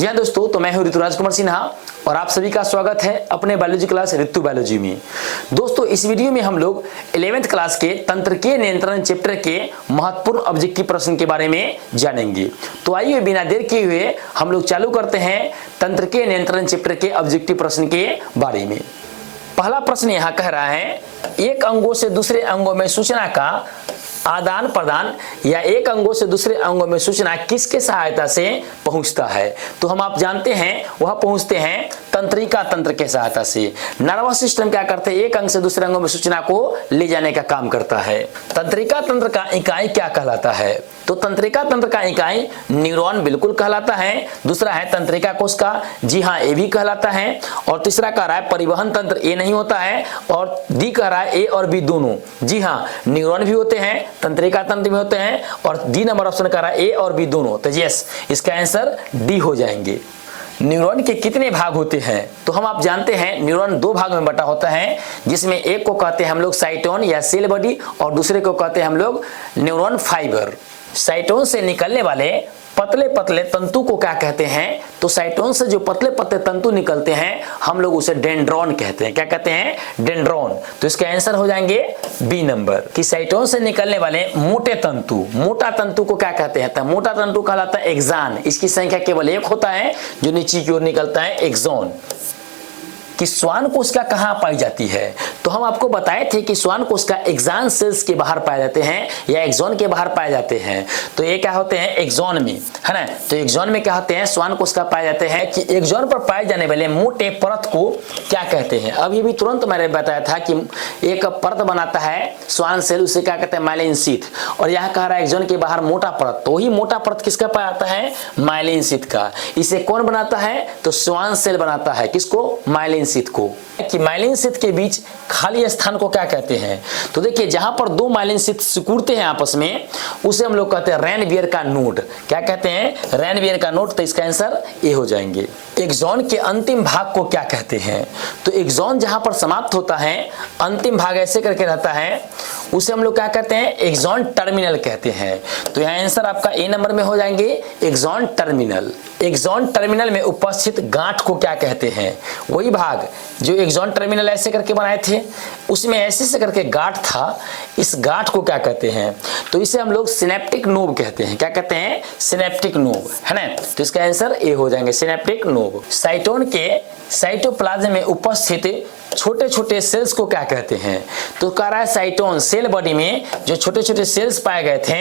जी हाँ दोस्तों, तो मैं हूँ ऋतुराज कुमार सिन्हा और आप सभी का स्वागत है अपने बायोलॉजी क्लास ऋतु बायोलॉजी में। दोस्तों, इस वीडियो में हम लोग 11th क्लास के तंत्रिकीय नियंत्रण चैप्टर के महत्वपूर्ण ऑब्जेक्टिव प्रश्न के बारे में जानेंगे। तो आइए बिना देर किए हुए हम लोग चालू करते हैं तंत्रिकीय नियंत्रण चैप्टर के ऑब्जेक्टिव प्रश्न के बारे में। पहला प्रश्न यहाँ कह रहा है, एक अंगों से दूसरे अंगों में सूचना का आदान प्रदान या एक अंगों से दूसरे अंगों में सूचना किसके सहायता से पहुंचता है। तो हम आप जानते हैं वह पहुंचते हैं तंत्रिका तंत्र के सहायता से। नर्वस सिस्टम क्या करते हैं, एक अंग से दूसरे अंगों में सूचना को ले जाने का काम करता है। तंत्रिका तंत्र का इकाई क्या कहलाता है, तो तंत्रिका तंत्र का इकाई न्यूरॉन बिल्कुल कहलाता है। दूसरा है तंत्रिका कोशिका, जी हाँ ए भी कहलाता है। और तीसरा कह रहा है परिवहन तंत्र, ए नहीं होता है। और डी कह रहा है ए और बी दोनों, जी हाँ न्यूरॉन भी होते हैं तंत्रिका तंत्र में होते हैं। और डी नंबर ऑप्शन कर रहा है ए और बी दोनों, तो यस इसका आंसर डी हो जाएंगे। न्यूरॉन के कितने भाग होते हैं, तो हम आप जानते हैं न्यूरॉन दो भाग में बटा होता है, जिसमें एक को कहते हैं हम लोग साइटोन या सेल बॉडी और दूसरे को कहते हैं हम लोग न्यूरॉन फाइबर। साइटोन से निकलने वाले पतले पतले तंतु को क्या कहते हैं, तो साइटोन से जो पतले पतले तंतु निकलते हैं हम लोग उसे डेंड्रॉन कहते हैं। क्या कहते हैं, डेंड्रॉन। तो इसका आंसर हो जाएंगे बी नंबर कि साइटोन से निकलने वाले मोटे तंतु, मोटा तंतु को क्या कहते हैं, तो मोटा तंतु कहलाता है एक्सान। इसकी संख्या केवल एक होता है जो नीचे की ओर निकलता है, एक्सॉन। कि श्वान कोशिका कहाँ पाई जाती है, तो हम आपको बताए थे कि श्वान कोशिका एक्सान सेल्स के बाहर पाए जाते हैं या एक्सॉन के बाहर पाए जाते हैं। तो ये क्या होते हैं, एक्सॉन में, है ना। तो एक्सॉन में क्या होते हैं, श्वान कोशिका पाए जाते हैं। कि एक्सॉन पर पाए जाने वाले मोटे परत को क्या कहते हैं। अभी भी तुरंत मैंने बताया था कि एक परत बनाता है श्वान सेल, उसे क्या कहते हैं, माइलिन शीथ। और यहाँ कह रहा है एक्सॉन के बाहर मोटा परत, तो वही मोटा परत किसका पाया जाता है, माइलिन शीथ का। इसे कौन बनाता है, तो श्वान सेल बनाता है। किसको, माइलिन शीथ को। कि माइलिन शीथ के बीच खाली स्थान को क्या कहते हैं, तो देखिए जहां पर दो माइलिन शीथ सिकुड़ते हैं आपस में उसे हम लोग कहते हैं रैनवियर का नोड। क्या कहते हैं, रैनवियर का नोड। तो इसका आंसर ए हो जाएंगे। एक्सॉन के अंतिम भाग को क्या कहते हैं, तो एक्सॉन जहां पर समाप्त होता है अंतिम भाग ऐसे करके रहता है उसे हम लोग क्या कहते हैं, एक्सॉन टर्मिनल कहते हैं। तो यहाँ आंसर आपका ए नंबर में हो जाएंगे, एक्सॉन टर्मिनल। एक्सॉन टर्मिनल में उपस्थित गांठ को क्या कहते हैं, वही भाग जो एक्सॉन टर्मिनल ऐसे करके बनाए थे उसमें ऐसे से करके गांठ था, इस गांठ को क्या कहते हैं, तो इसे हम लोग सिनेप्टिक नोब कहते हैं। क्या कहते हैं, सिनेप्टिक नोब, है ना। तो इसका आंसर ए हो जाएंगे, सिनेप्टिक नोब। साइटोन के साइटोप्लाज्म में उपस्थित छोटे छोटे सेल्स को क्या कहते हैं, तो कह रहा है साइटोन सेल बॉडी में जो छोटे छोटे सेल्स पाए गए थे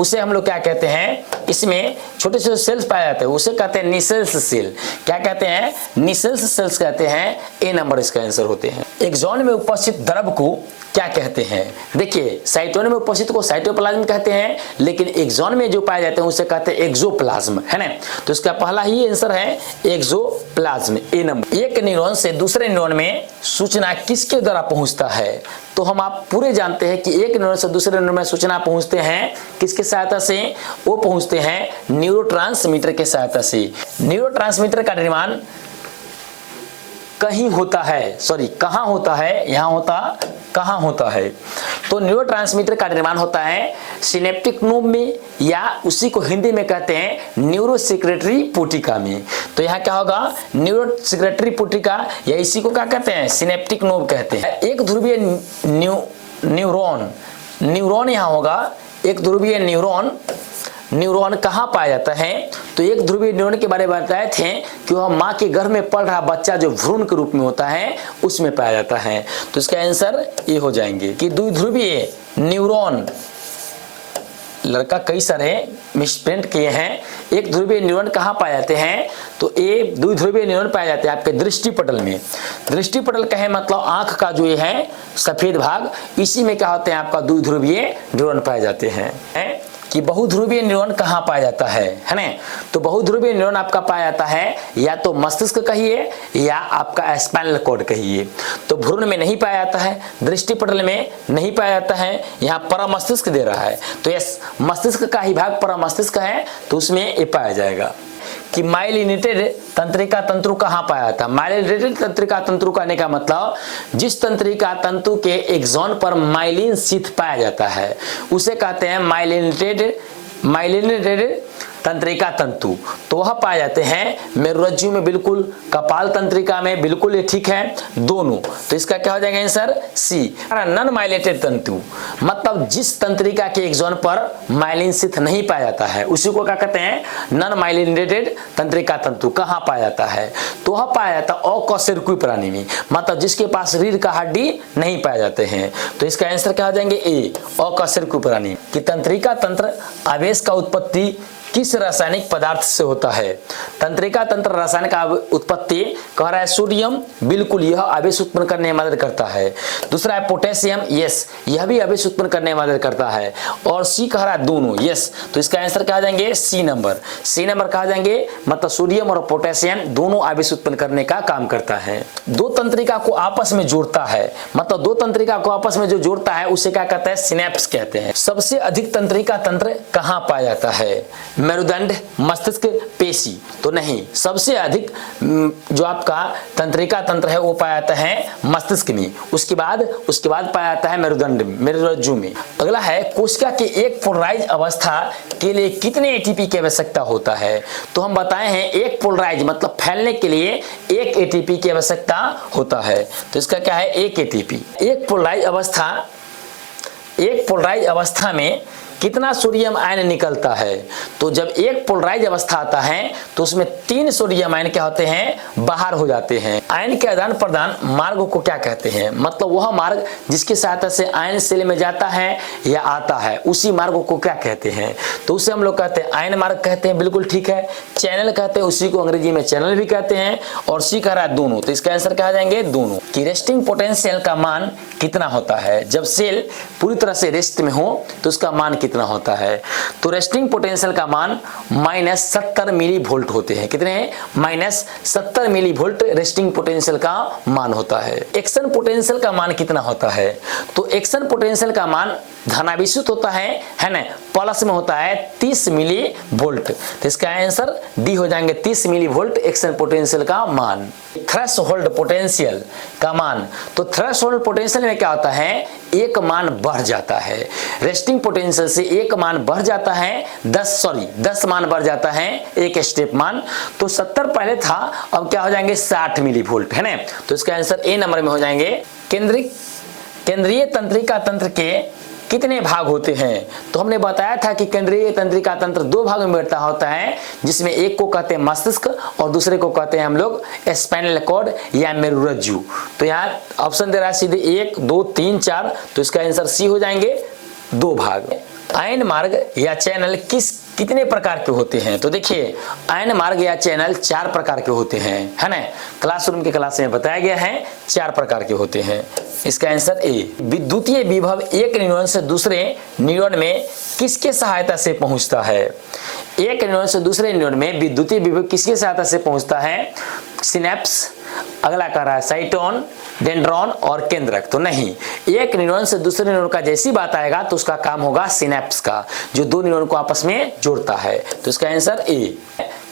उसे हम लोग क्या कहते हैं, इसमें छोटे छोटे सेल्स पाए जाते हैं उसे कहते हैं निसेल्स सेल। क्या कहते हैं, निसेल्स सेल्स कहते हैं। ए नंबर इसका आंसर होते हैं। एक्सॉन में उपस्थित द्रव को क्या कहते हैं, देखिए साइटोन में उपस्थित को साइटोप्लाज्म कहते हैं, लेकिन एक्सॉन में जो पाए जाते हैं उसे कहते हैं एक्सोप्लाज्म, है ना। तो इसका पहला ही आंसर है एक्सोप्लाज्म, ए नंबर। एक न्यूरॉन से दूसरे न्यूरॉन में सूचना किसके द्वारा पहुंचता है, तो हम आप पूरे जानते हैं कि एक न्यूरॉन से दूसरे न्यूरॉन में सूचना पहुंचते हैं किसके सहायता से, वो पहुंचते हैं न्यूरोट्रांसमीटर के सहायता से। न्यूरोट्रांसमीटर का निर्माण कहीं होता है, सॉरी कहां होता है, यहां होता, कहां होता है, तो न्यूरोट्रांसमीटर का निर्माण होता है सिनेप्टिक नोब में या उसी को हिंदी में कहते हैं न्यूरोसेक्रेटरी पुटिका में। तो यहाँ क्या होगा, न्यूरोसेक्रेटरी पुटिका या इसी को क्या कहते हैं, सिनेप्टिक नोब कहते हैं। एक ध्रुवीय न्यूरॉन यहाँ होगा, एक ध्रुवीय न्यूरॉन कहाँ पाया जाता है, तो एक ध्रुवीय न्यूरॉन के बारे में बताए थे कि वह माँ के गर्भ में पल रहा बच्चा जो भ्रूण के रूप में होता है उसमें पाया जाता है। तो इसका आंसर ये हो जाएंगे कि द्विध्रुवीय न्यूरॉन, लड़का कई सारे मिसप्रिंट किए हैं। एक ध्रुवीय न्यूरॉन कहाँ पाए जाते हैं, तो ये द्विध्रुवीय न्यूरॉन पाए जाते हैं आपके दृष्टिपटल में। दृष्टिपटल का है मतलब आंख का जो ये है सफेद भाग, इसी में क्या होते हैं आपका द्विध्रुवीय न्यूरॉन पाए जाते हैं। कि बहुध्रुवीय न्यूरॉन कहाँ पाया जाता है ना, तो बहुध्रुवीय न्यूरॉन आपका पाया जाता है या तो मस्तिष्क कहिए या आपका स्पाइनल कॉर्ड कहिए। तो भ्रूण में नहीं पाया जाता है, दृष्टिपटल में नहीं पाया जाता है, यहाँ परमस्तिष्क दे रहा है, तो यस मस्तिष्क का ही भाग परमस्तिष्क है, तो उसमें ये पाया जाएगा। कि माइलिनेटेड तंत्रिका तंतु कहाँ पाया जाता है, माइलिनेटेड तंत्रिका तंतु कहने का मतलब जिस तंत्रिका तंतु के एक्सॉन पर माइलिन शीथ पाया जाता है उसे कहते हैं माइलिनेटेड तंत्रिका तंतु, तो वह पाए जाते हैं मेरुरज्जु में बिल्कुल, कपाल तंत्रिका में बिल्कुल, ये ठीक है दोनों। तो इसका क्या हो जाएगा आंसर सी। नॉन माइलेटेड तंतु मतलब जिस तंत्रिका के एक जोन पर माइलिन शीथ नहीं पाया जाता है उसी को क्या कहते हैं, नॉन माइलिनेटेड तंत्रिका तंतु। कहां पाया जाता है, तो वह पाया जाता है अकशेरुकी प्राणी में, मतलब जिसके पास रीढ़ का हड्डी नहीं पाए जाते हैं। तो इसका आंसर क्या हो जाएंगे ए, अकशेरुकी प्राणी। कि तंत्रिका तंत्र आवेश का उत्पत्ति किस रासायनिक पदार्थ से होता है। तंत्रिका तंत्र रासायनिक उत्पत्ति कह रहा है सोडियम, बिल्कुल यह आवेश उत्पन्न करने में मदद करता है। दूसरा है पोटेशियम, यस यह भी आवेश उत्पन्न करने में मदद करता है। और सी कह रहा है दोनों, यस तो इसका आंसर कहा जाएंगे सी नंबर। सी नंबर कहा जाएंगे मतलब सोडियम और पोटेशियम दोनों आवेश उत्पन्न करने का काम करता है। दो तंत्रिका को आपस में जोड़ता है, मतलब दो तंत्रिका को आपस में जो जोड़ता है उसे क्या कहते हैं, सिनेप्स कहते हैं। सबसे अधिक तंत्रिका तंत्र कहां पाया जाता है, मेरुदंड, मस्तिष्क, पेशी, तो नहीं, सबसे अधिक जो आपका तंत्रिका तंत्र है वो पाया जाता है मस्तिष्क में, उसके बाद पाया जाता है मेरुदंड, मेरुरज्जु में। अगला है कोशिका के एक पोलराइज अवस्था के लिए कितने एटीपी की आवश्यकता होता है। तो हम बताए हैं एक पोलराइज मतलब फैलने के लिए एक एटीपी की आवश्यकता होता है। तो इसका क्या है, एक एटीपी। एक पोलराइज अवस्था में कितना सोडियम आयन निकलता है। तो जब एक पोलराइज अवस्था आता है तो उसमें 3 सोडियम आयन क्या होते हैं, बाहर हो जाते हैं। आयन के आदान प्रदान मार्ग को क्या कहते हैं, मतलब वह मार्ग जिसकी सहायता से आयन सेल में जाता है या आता है उसी मार्ग को क्या कहते हैं। तो उसे हम लोग कहते हैं आयन मार्ग कहते हैं, बिल्कुल ठीक है। चैनल कहते हैं, उसी को अंग्रेजी में चैनल भी कहते हैं। और सी कह रहा है दोनों, तो इसका आंसर कहा जाएंगे दोनों। कि रेस्टिंग पोटेंशियल का मान कितना होता है, जब सेल पूरी तरह से रेस्ट में हो तो उसका मान कितना होता है। तो रेस्टिंग पोटेंशियल का मान -70 मिली वोल्ट होते हैं। कितने, -70 मिली वोल्ट रेस्टिंग पोटेंशियल का मान होता है। एक्शन पोटेंशियल का मान कितना होता है, तो एक्शन पोटेंशियल का मान धनावेशित होता है ना, प्लस में होता है 30 मिली वोल्ट। तो इसका आंसर डी हो जाएंगे 30 मिली वोल्ट एक्शन पोटेंशियल का मान। थ्रेशोल्ड पोटेंशियल का मान, तो थ्रेशोल्ड पोटेंशियल में क्या होता है, एक मान बढ़ जाता है। रेस्टिंग पोटेंशियल से एक मान बढ़ जाता है, 10 मान बढ़ जाता है, एक स्टेप मान। तो 70 पहले था, अब क्या हो जाएंगे 60 मिली वोल्ट, है ना। तो इसका आंसर ए नंबर में हो जाएंगे। केंद्रीय तंत्रिका तंत्र के कितने भाग होते हैं। तो हमने बताया था कि केंद्रीय तंत्रिका तंत्र 2 भाग में बंटा होता है, जिसमें एक को कहते हैं मस्तिष्क और दूसरे को कहते हैं हम लोग स्पाइनल कॉर्ड या मेरुरज्जु। तो यहाँ ऑप्शन दे रहा है सीधे 1, 2, 3, 4, तो इसका आंसर सी हो जाएंगे 2 भाग। आयन मार्ग या चैनल कितने प्रकार के होते हैं। तो देखिए आयन मार्ग या चैनल 4 प्रकार के होते हैं, है ना। क्लासरूम के क्लास में बताया गया है 4 प्रकार के होते हैं। इसका आंसर ए। विद्युतीय विभव एक न्यूरॉन से दूसरे न्यूरॉन में किसके सहायता से पहुंचता है। एक न्यूरॉन से दूसरे न्यूरॉन में विद्युतीय विभव किसकी सहायता से पहुंचता है, सिनेप्स, अगला कह रहा है साइटोन, डेंड्रॉन और केंद्रक। तो नहीं, एक न्यूरॉन से दूसरे न्यूरॉन का जैसी बात आएगा तो उसका काम होगा सिनेप्स का, जो 2 न्यूरॉन को आपस में जोड़ता है। तो इसका आंसर ए।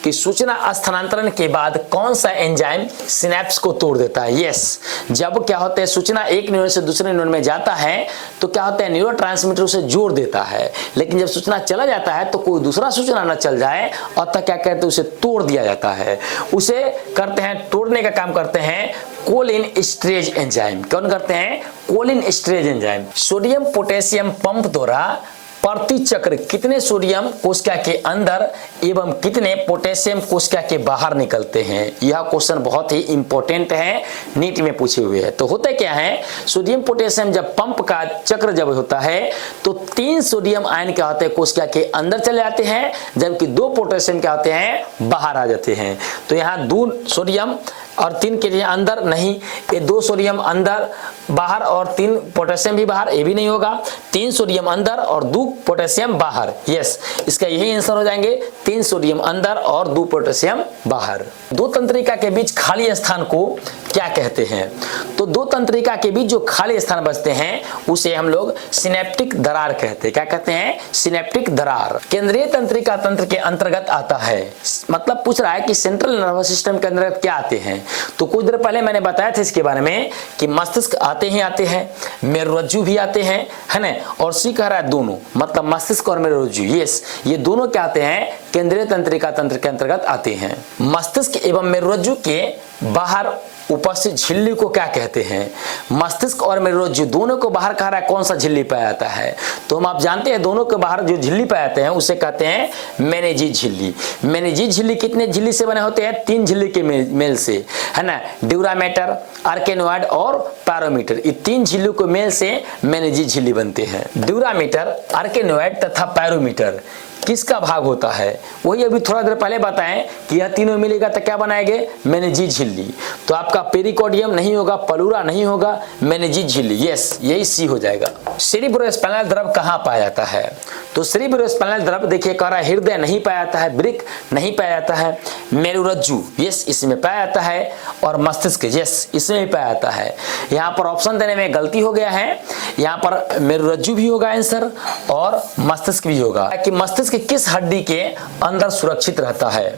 कि सूचना स्थानांतरण के बाद कौन सा एंजाइम सिनेप्स को तोड़ देता है। यस, जब क्या होता है सूचना एक न्यूरॉन से दूसरे न्यूरॉन में जाता है तो क्या होता है न्यूरोट्रांसमीटर उसे जोड़ देता है, लेकिन जब सूचना चला जाता है तो कोई दूसरा सूचना न चल जाए और तब क्या कहते हैं उसे तोड़ दिया जाता है। उसे करते हैं, तोड़ने का काम करते हैं कोलिन स्ट्रेज एंजाइम। कौन करते हैं, cholinesterase enzyme. Sodium potassium pump द्वारा प्रति चक्र कितने सोडियम कोशिका के अंदर एवं कितने पोटेशियम कोशिका के बाहर निकलते हैं। यह क्वेश्चन बहुत ही इंपॉर्टेंट है, नीट में पूछे हुए हैं। तो होता क्या है, सोडियम पोटेशियम जब पंप का चक्र जब होता है तो 3 सोडियम आयन क्या होते हैं कोशिका के अंदर चले जाते हैं, जबकि 2 पोटेशियम क्या होते हैं बाहर आ जाते हैं। तो यहाँ 2 सोडियम और 3 के लिए अंदर नहीं, ये 2 सोडियम अंदर बाहर और 3 पोटेशियम भी बाहर, ये भी नहीं होगा। 3 सोडियम अंदर और 2 पोटेशियम बाहर। यस, इसका यही आंसर हो जाएंगे 3 सोडियम अंदर और 2 पोटेशियम बाहर। 2 तंत्रिका के बीच खाली स्थान को क्या कहते हैं। तो 2 तंत्रिका के बीच जो खाली स्थान बचते हैं उसे हम लोग सिनेप्टिक दरार कहते हैं। क्या कहते हैं, सिनेप्टिक दरार। केंद्रीय तंत्रिका तंत्र के अंतर्गत आता है, मतलब पूछ रहा है कि सेंट्रल नर्वस सिस्टम के अंतर्गत क्या आते हैं। तो कुछ देर पहले मैंने बताया था इसके बारे में कि मस्तिष्क आते ही आते हैं, मेरुरज्जु भी आते हैं, है ना, और सी कह रहा है दोनों, मतलब मस्तिष्क और मेरुरज्जु, यस, ये दोनों क्या आते हैं, केंद्रीय तंत्रिका तंत्र के अंतर्गत आते हैं। मस्तिष्क एवं मेरुरज्जु के बाहर उपस्थित झिल्ली को क्या कहते हैं? मस्तिष्क और मेरुरज्जु दोनों को बाहर कह रहा है, कौन सा झिल्ली पाया जाता है? तो हम आप जानते हैं दोनों के बाहर जो झिल्ली पाए जाते हैं उसे कहते हैं मेनिजी झिल्ली। मेनिजी झिल्ली कितने झिल्ली से बने होते हैं? 3 झिल्ली के मेल से, है ना, ड्यूरामेटर, आर्केनोइड और पैरोमीटर, ये 3 झिल्ली को मेल से मेनिजी झिल्ली बनते हैं। ड्यूरामीटर, आर्केनोइड तथा पैरोमीटर किसका भाग होता है? वही अभी थोड़ा देर पहले बताएं कि यह तीनों मिलेगा तो क्या बनाएंगे? मेनिजी झिल्ली। तो आपका पेरिकार्डियम नहीं होगा, पलूरा नहीं होगा, मेनिजी झिल्ली, यस, यही सी हो जाएगा। सेरिब्रोस्पाइनल द्रव कहाँ पाया जाता है? तो सेरिब्रोस्पाइनल द्रव देखिए कह रहा है हृदय नहीं पाया जाता है, वृक्क नहीं पाया जाता है, मेरुरज्जु, यस, इसमें पाया जाता है, और मस्तिष्क, यस, इसमें भी पाया जाता है। यहाँ पर ऑप्शन देने में गलती हो गया है, यहाँ पर मेरुरज्जु भी होगा आंसर और मस्तिष्क भी होगा। कि मस्तिष्क किस हड्डी के अंदर सुरक्षित रहता है?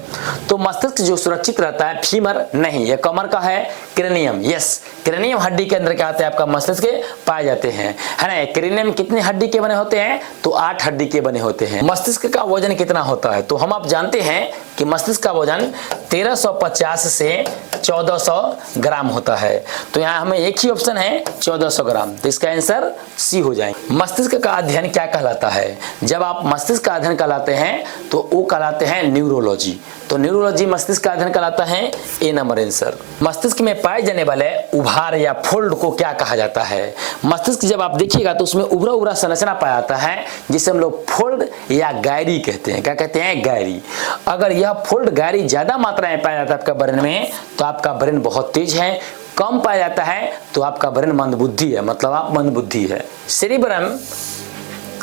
तो मस्तिष्क जो सुरक्षित रहता है फीमर नहीं, यह कमर का है, क्रेनियम, यस, क्रेनियम हड्डी के अंदर क्या आते हैं? आपका मस्तिष्क पाए जाते हैं, है ना। क्रेनियम कितने हड्डी के बने होते हैं? तो 8 हड्डी के बने होते हैं। मस्तिष्क का वजन कितना होता है? तो हम आप जानते हैं कि मस्तिष्क का वजन 1350 से 1400 ग्राम होता है। तो यहाँ हमें एक ही ऑप्शन है 1400 ग्राम, तो इसका आंसर सी हो जाएगा। मस्तिष्क का अध्ययन क्या कहलाता है? जब आप मस्तिष्क का अध्ययन कहलाते हैं तो वो कहलाते हैं न्यूरोलॉजी। तो न्यूरोलॉजी मस्तिष्क का अध्ययन कहलाता है, ए नंबर आंसर। मस्तिष्क में पाए जाने वाले उभार या फोल्ड को क्या कहा जाता है? मस्तिष्क जब आप देखिएगा तो उसमें उभरा उभरा संरचना पाया जाता है जिसे हम लोग फोल्ड या गायरी कहते हैं। क्या कहते हैं? गायरी। अगर यह फोल्ड गायरी ज्यादा मात्रा में पाया जाता है आपका ब्रेन में तो आपका ब्रेन बहुत तेज है, कम पाया जाता है तो आपका ब्रेन मंदबुद्धि है, मतलब आप मंदबुद्धि है। सेरिब्रम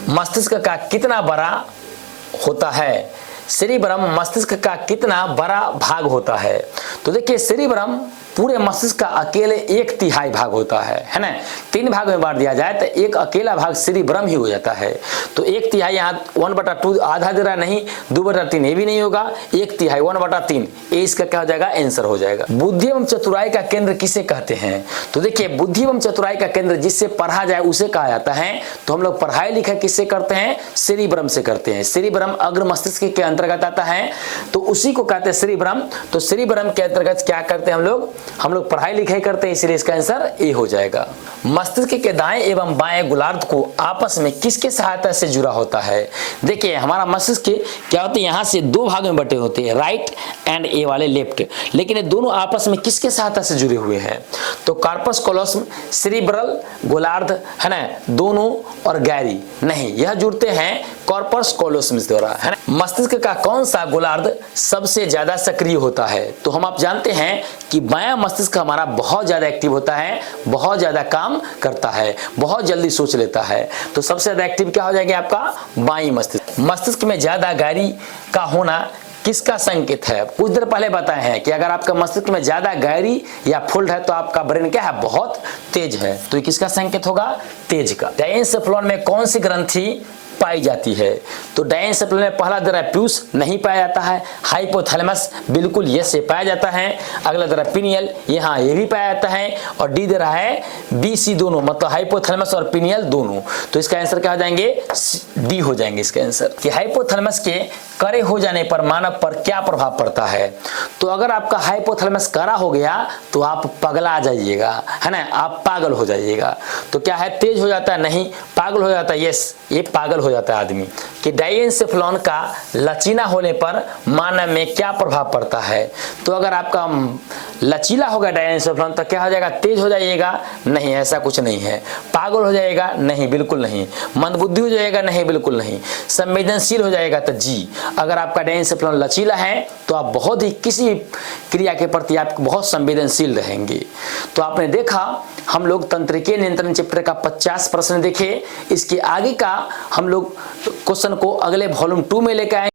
मस्तिष्क का कितना बड़ा होता है? सेरिब्रम मस्तिष्क का कितना बड़ा भाग होता है? तो देखिए सेरिब्रम पूरे मस्तिष्क का अकेले 1/3 भाग होता है ना। 3 भाग में बांट दिया जाए तो एक अकेला भाग सेरिब्रम ही हो जाता है। तो 1/3 यहाँ 1/2 आधा दे रहा नहीं, 2/3 ये भी नहीं होगा, 1/3 1/3 ये इसका क्या हो जाएगा? आंसर हो जाएगा। बुद्धि एवं चतुराई का केंद्र किसे कहते हैं? तो देखिए बुद्धि एवं चतुराई का केंद्र जिससे पढ़ा जाए उसे कहा जाता है। तो हम लोग पढ़ाई लिखाई किससे करते हैं? सेरिब्रम से करते हैं। सेरिब्रम अग्र मस्तिष्क के अंतर्गत आता है तो उसी को कहते हैं सेरिब्रम। तो सेरिब्रम के अंतर्गत क्या करते हैं हम लोग पढ़ाई लिखाई करते हैं, इसलिए इसका आंसर ए हो जाएगा। मस्तिष्क के दाएं एवं बाएं गोलार्ध को आपस में किसके सहायता से जुड़ा होता है? देखिए हमारा मस्तिष्क क्या होता है, यहाँ से 2 भाग में बटे होते हैं, राइट एंड ए वाले लेफ्ट, लेकिन ये दोनों आपस में किसके सहायता से जुड़े हुए हैं? तो कार्पस कोलोसम, सेरिब्रल गोलार्ध, है ना, दोनों, और गैरी नहीं, यह जुड़ते हैं कॉर्पस कोलोसम द्वारा, है ना। मस्तिष्क का कौन सा गोलार्ध सबसे ज्यादा सक्रिय होता है? तो हम आप जानते हैं कि बायां मस्तिष्क हमारा बहुत ज्यादा एक्टिव होता है, बहुत ज्यादा काम करता है, बहुत जल्दी सोच लेता है। तो सबसे ज्यादा एक्टिव क्या हो जाएगा आपका? बाईं मस्तिष्क। मस्तिष्क में ज्यादा गैरी का होना किसका संकेत है? कुछ देर पहले बताए हैं कि अगर आपका मस्तिष्क में ज्यादा गैरी या फोल्ड है तो आपका ब्रेन क्या है? बहुत तेज है। तो ये किसका संकेत होगा? तेज का। डायेंसेफेलॉन में कौन सी ग्रंथि पाई जाती है? तो डायेंसेफेलॉन में पहला दर प्यूस नहीं पाया जाता है, हाइपोथैलेमस बिल्कुल यस से पाया जाता है, अगला दर पिनियल यहाँ ये भी पाया जाता है, और डी दे रहा है बी सी दोनों, मतलब हाइपोथैलेमस और पिनियल दोनों। तो इसका आंसर क्या हो जाएंगे? डी हो जाएंगे इसका आंसर। कि हाइपोथैलेमस के कड़े हो जाने पर मानव पर क्या प्रभाव पड़ता है? तो अगर आपका हाइपोथैलेमस कड़ा हो गया तो आप पगला जाइएगा, है ना, आप पागल हो जाइएगा। तो क्या है? तेज हो जाता है? नहीं, पागल हो जाता है, यस, ये पागल हो जाता है आदमी। कि डायेंसेफेलॉन का लचीला होने पर मानव में क्या प्रभाव पड़ता है? तो अगर आपका लचीला होगा डायेंसेफेलॉन तो क्या हो जाएगा? तेज हो जाइएगा? नहीं, ऐसा कुछ नहीं है। पागल हो जाएगा? नहीं, बिल्कुल नहीं। मंदबुद्धि हो जाएगा? नहीं, बिल्कुल नहीं। संवेदनशील हो जाएगा? तो जी। अगर आपका डायेंसेफेलॉन लचीला है तो आप बहुत ही किसी क्रिया के प्रति आप बहुत संवेदनशील रहेंगे। तो आपने देखा हम लोग तंत्रिकीय नियंत्रण चैप्टर का 50 प्रश्न देखे। इसके आगे का हम लोग क्वेश्चन को अगले वॉल्यूम 2 में लेकर आएंगे।